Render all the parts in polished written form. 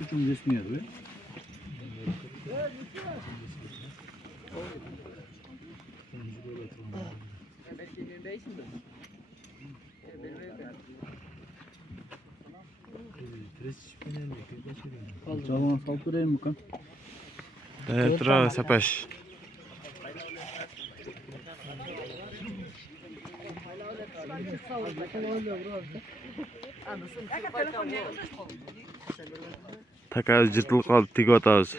Çocuğun resmi yer be. Çalan saldırayım mı kan? Evet, bravo Sapaş. Takaz cırtılık kaldı, tiki atağız.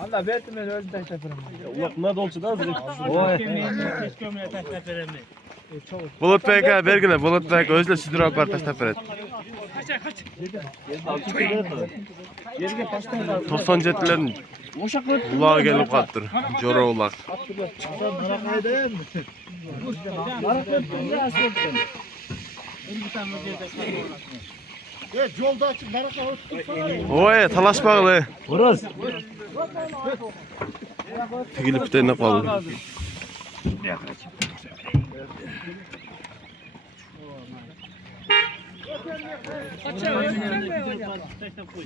Allah verdim ben öldüm taş yaparım. Allah ne dolçu da hazır. Bulut Bey'e bergile, Bulut Bey özle südür al partaş taperet. Yerine kaç tane var? 97'lerin ulağa gelip kaldır. Jora ulak. Evet yolda açıp baraka oturttuk. Oy, talaş bağlı. Burası. Tigilip bitene kaldı.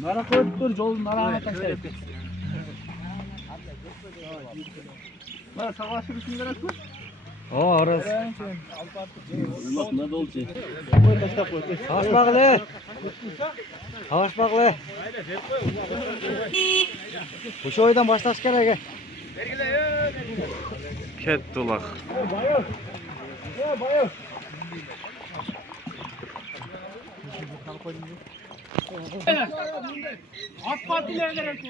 Nara koyup dur, yolun narağına taşlayıp. Bana savaşın üstünde resmi. Oo, orası. Allah ne dolçu. Savaş bağlı. Savaş bağlı. Bu şoydan başlaş gerek. Ket ulak. AK Parti'ye gerek.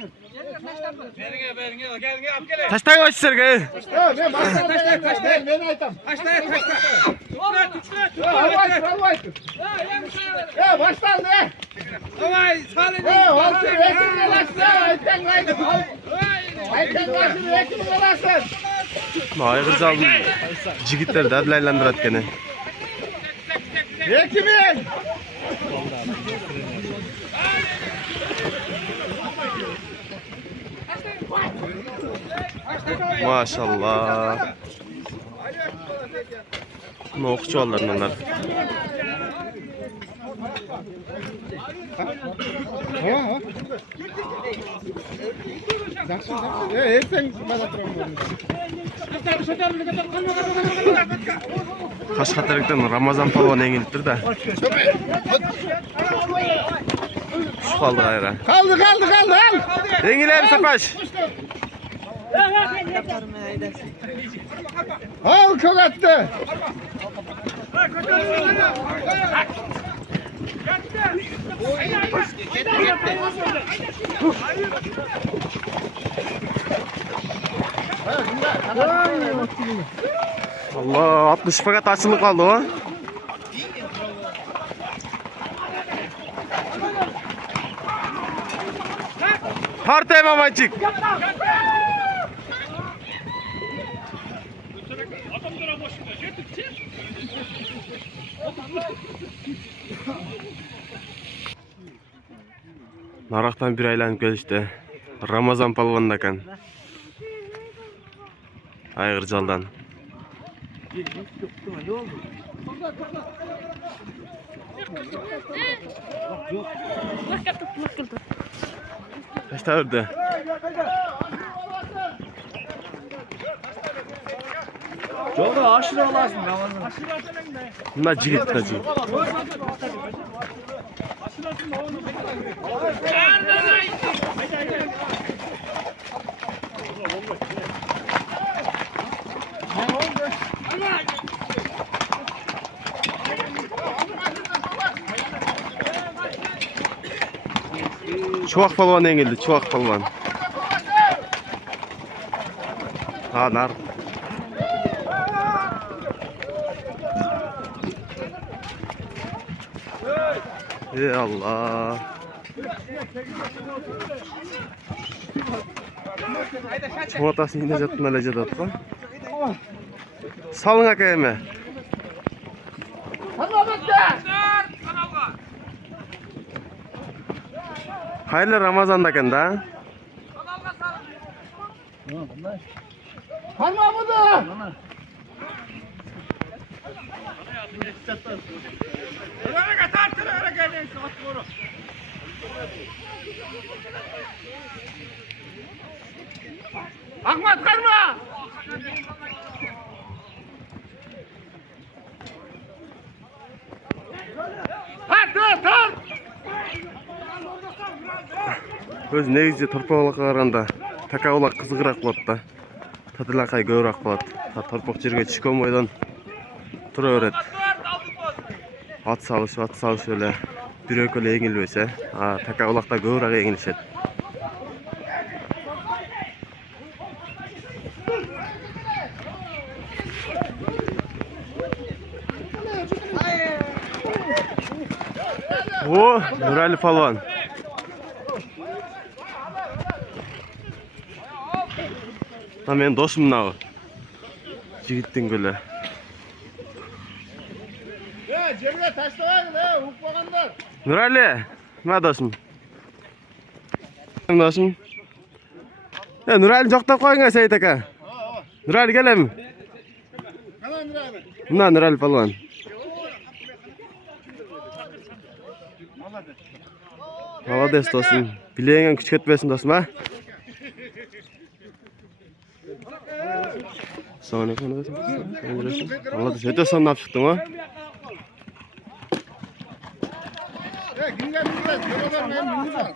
Taştay başı serge. Ben aytam. Ya baştan de. Vay, sağlık. Halkı resim olasın. Ayten gaydın. Ayten gaydın resim olasın. Aygır zalın. Jigitler de adlaylandırat gene. Rekimin. Maşallah. Ne okçu onların onlar. Erten bana travma. Kaş katarıktan Ramazan palvan engilittir de. Şu kaldı gayra. Kaldı. Engil abi Sapaş. Al çok attı. Allah 60 fakat açılık kaldı o. Partaya babacık. Naraktan bir aylanıp gelişti. Ramazan palvanın kan. Aygırcaldan. Kaçta ördü? Yolda aşırı olasın. Bunlar cigit. Çuvak palvan engildi, çuvak palvan. Ha nar. Ey Allah. Çuvatasını yine jattın alaca da atla. Salın akayeme. Hayırlı Ramazan'daken da. Parmağı mı da? Ahmet karma. Dur. Öz negizde torpaqqa qaraganda takavlaq qizig'iroq bo'ladi da. Tadilaqay ko'proq bo'ladi. Torpaq yerga chiqolmaydan turaveradi. At salish öyle bir ökele yengilbese, takavlaqda ko'proq yengilishadi. O, Nurali palvon. Ha men do'stim manavi. Jigitning guli. Cemre taşlayın huk bakanlar. Nurali, nima do'stim? Do'stim. Ya Nurali joqtab qo'ying Said aka. Nurali kelami? Qana Nurali. Mana Nurali palvon. Молодец do'stim. Bileğin küçük etmesin do'stim ha. Sonra konuşalım. Молодец. Öte son nap çıktın ha? Güngel. Buradan ben minimiz var.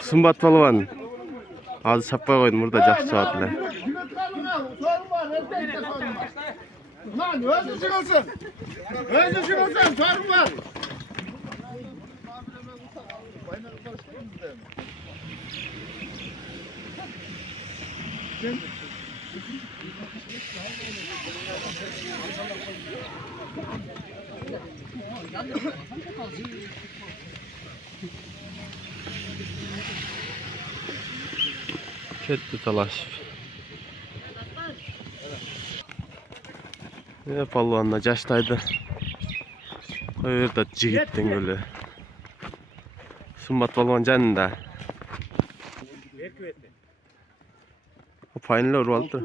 Sumbat palvon. Hozir sapqay qo'ydim burada yaxshi soatlar. Lan özü çıkılsın. Sorun var. Ketdi talash. Palvonlar jashtaydi. O yerda jigitning guli. Sumbat palvon janida. O paynlar urib oldi.